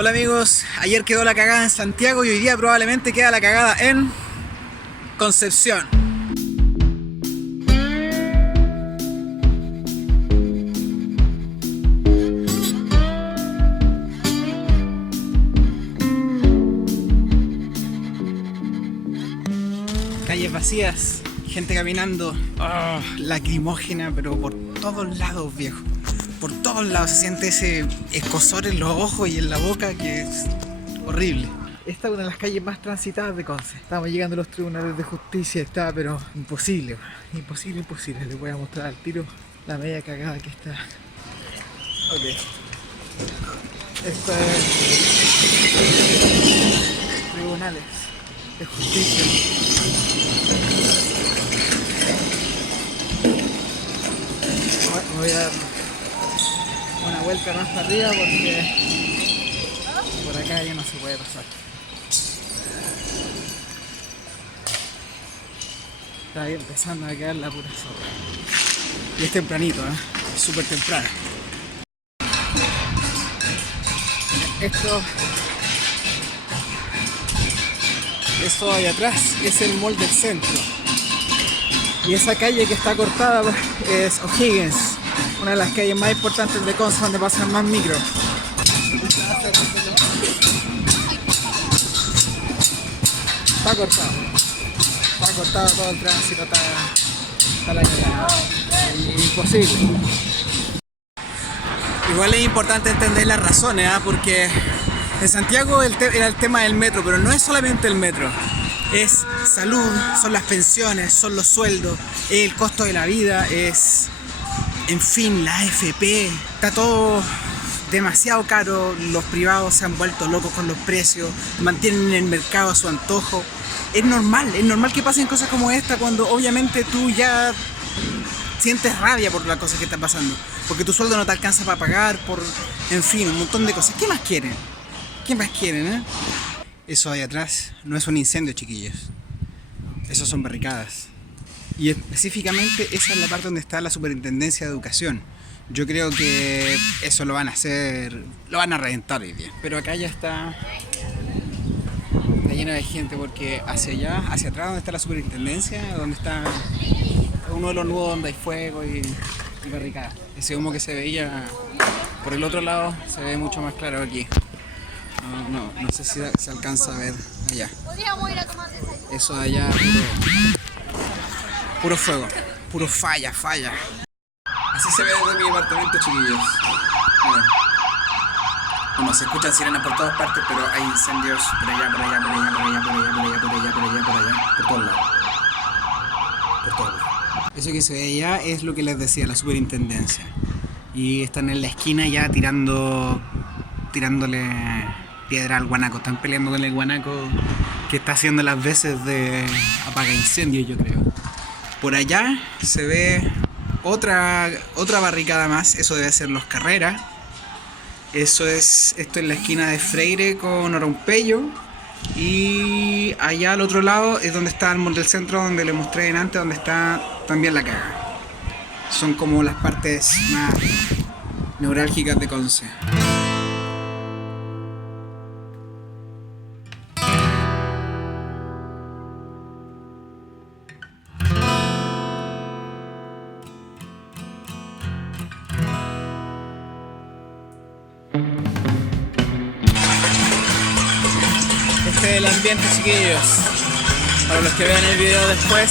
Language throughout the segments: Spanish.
Hola amigos, ayer quedó la cagada en Santiago y hoy día probablemente queda la cagada en Concepción. Calles vacías, gente caminando, lacrimógena, pero por todos lados, viejo. Por todos lados se siente ese escozor en los ojos y en la boca que es horrible. Esta es una de las calles más transitadas de Conce. Estamos llegando a los tribunales de justicia, está pero imposible, imposible. Les voy a mostrar al tiro la media cagada que está. Ok. Esto es tribunales de justicia. Voy a dar una vuelta más para arriba porque por acá ya no se puede pasar. Está ahí empezando a quedar la pura zorra. Y es tempranito, es súper temprano. Eso ahí atrás es el mall del centro. Y esa calle que está cortada es O'Higgins, una de las calles más importantes de Conce donde pasan más micros. Está cortado todo el tránsito, está la cagada. Imposible. Igual es importante entender las razones, porque en Santiago era el tema del metro, pero no es solamente el metro. Es salud, son las pensiones, son los sueldos, el costo de la vida, en fin, la AFP, está todo demasiado caro, los privados se han vuelto locos con los precios, mantienen el mercado a su antojo. Es normal que pasen cosas como esta cuando obviamente tú ya sientes rabia por las cosas que están pasando, porque tu sueldo no te alcanza para pagar, en fin, un montón de cosas. ¿Qué más quieren? Eso ahí atrás no es un incendio, chiquillos. Esos son barricadas. Y específicamente esa es la parte donde está la Superintendencia de Educación. Yo creo que eso lo van a hacer, lo van a reventar hoy día. Pero acá ya está lleno de gente porque hacia allá, hacia atrás donde está la Superintendencia, donde está uno de los nudos donde hay fuego y barricadas. Ese humo que se veía por el otro lado se ve mucho más claro aquí. No sé si se alcanza a ver allá. Eso de allá, puro fuego, puro falla. Así se ve desde mi departamento, chiquillos. Miren. Bueno, se escuchan sirenas por todas partes, pero hay incendios por allá, por todos lados. Eso que se ve allá es lo que les decía, la superintendencia. Y están en la esquina ya tirándole piedra al guanaco. Están peleando con el guanaco que está haciendo las veces de apaga incendios, yo creo. Por allá se ve otra barricada más. Eso debe ser Los Carreras. Esto es la esquina de Freire con Orompeyo. Y allá al otro lado es donde está el mall del centro, donde les mostré antes, donde está también la caga. Son como las partes más neurálgicas de Conce. Este es el ambiente, chiquillos. Para los que vean el video después,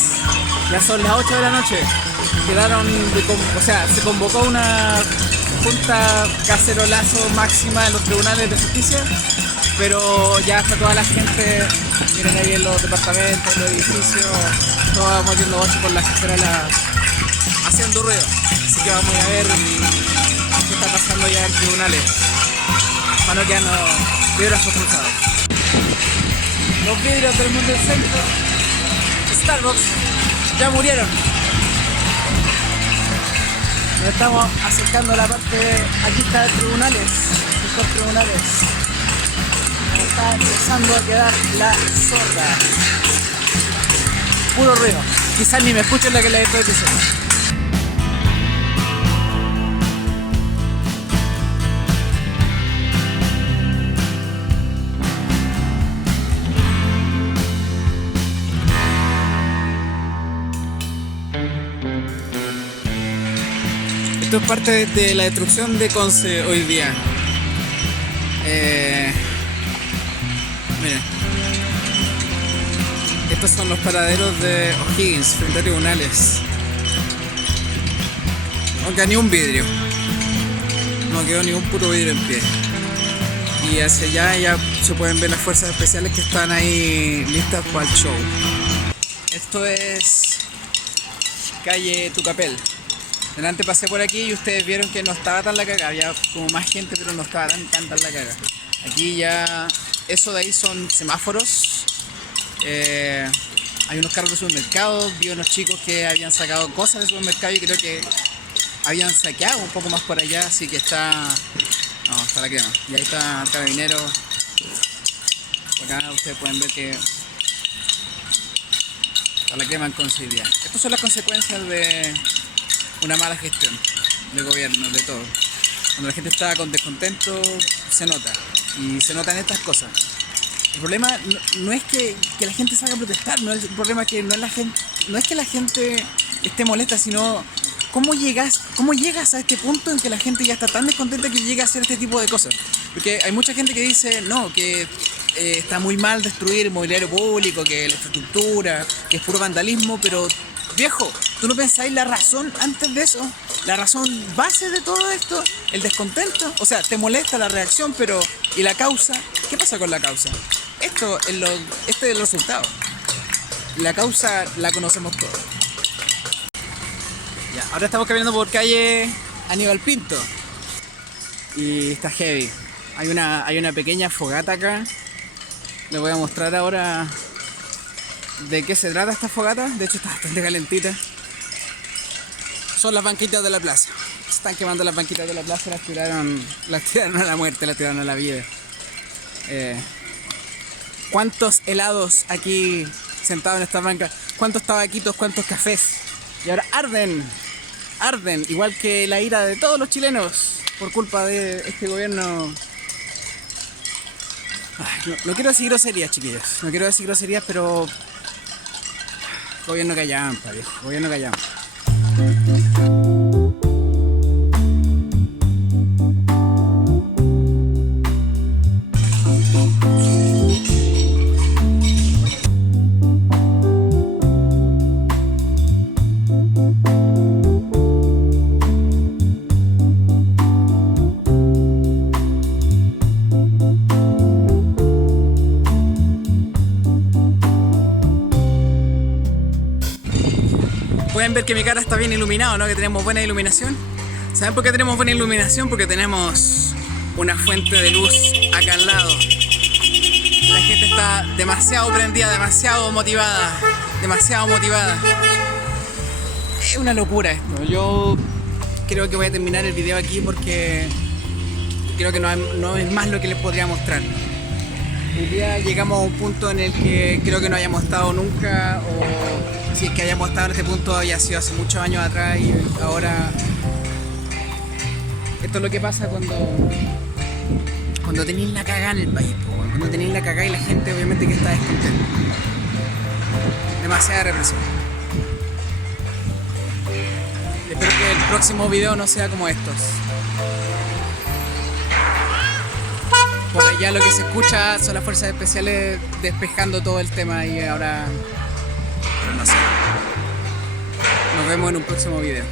ya son las 8 de la noche. Se convocó una junta cacerolazo máxima en los tribunales de justicia, pero ya está toda la gente, miren ahí en los departamentos, en los edificios, todos moviendo boche con las cacerolas haciendo ruido. Así que vamos a ver qué está pasando ya en tribunales. Para no quedarnos de brazos cruzados. Los vidrios del mundo del centro, Starbucks, ya murieron. Nos estamos acercando a la parte, aquí está el tribunales, estos tribunales. Nos está empezando a quedar la zorra. Puro ruido. Quizás ni me escuchen lo que les estoy diciendo. Esto es parte de la destrucción de Conce hoy día. Miren, estos son los paraderos de O'Higgins frente a tribunales. No queda ni un vidrio, no quedó ni un puto vidrio en pie. Y hacia allá ya se pueden ver las fuerzas especiales que están ahí listas para el show. Esto es calle Tucapel. Delante pasé por aquí y ustedes vieron que no estaba tan la caga, había como más gente pero no estaba tan la caga. Aquí ya, eso de ahí son semáforos, hay unos carros de supermercado, vi unos chicos que habían sacado cosas de supermercado y creo que habían saqueado un poco más por allá, así que está la crema. Y ahí está el carabinero, acá ustedes pueden ver que está la crema en Conce hoy día. Estas son las consecuencias de una mala gestión del gobierno, de todo. Cuando la gente está con descontento, se nota. Y se notan estas cosas. El problema no es que la gente salga a protestar, no es el problema que no es que la gente esté molesta, sino cómo llegas a este punto en que la gente ya está tan descontenta que llega a hacer este tipo de cosas. Porque hay mucha gente que dice, no, que está muy mal destruir el mobiliario público, que la infraestructura, que es puro vandalismo, pero viejo, ¿tú no pensáis la razón antes de eso? La razón base de todo esto, el descontento. O sea, te molesta la reacción, pero ¿y la causa? ¿Qué pasa con la causa? Este es el resultado. La causa la conocemos todos. Ya, ahora estamos caminando por calle Aníbal Pinto. Y está heavy. Hay una pequeña fogata acá. Les voy a mostrar ahora de qué se trata esta fogata. De hecho está bastante calentita. Son las banquitas de la plaza. Se están quemando las banquitas de la plaza. Las tiraron a la muerte, las tiraron a la vida. ¿Cuántos helados aquí sentados en estas bancas? ¿Cuántos tabaquitos? ¿Cuántos cafés? Y ahora arden, igual que la ira de todos los chilenos por culpa de este gobierno. No quiero decir groserías, chiquillos. No quiero decir groserías, pero gobierno callampa, viejo. Gobierno callampa. Pueden ver que mi cara está bien iluminada, ¿no? Que tenemos buena iluminación. ¿Saben por qué tenemos buena iluminación? Porque tenemos una fuente de luz acá al lado. La gente está demasiado prendida, demasiado motivada. Es una locura esto. Yo creo que voy a terminar el video aquí porque creo que no es más lo que les podría mostrar. Hoy día llegamos a un punto en el que creo que no hayamos estado nunca, o si es que hayamos estado en este punto había sido hace muchos años atrás, y ahora esto es lo que pasa cuando tenéis la cagada en el país, cuando tenéis la cagada y la gente obviamente que está descontenta. Demasiada represión. Espero que el próximo video no sea como estos. Por allá lo que se escucha son las fuerzas especiales despejando todo el tema y ahora no sé. Nos vemos en un próximo video.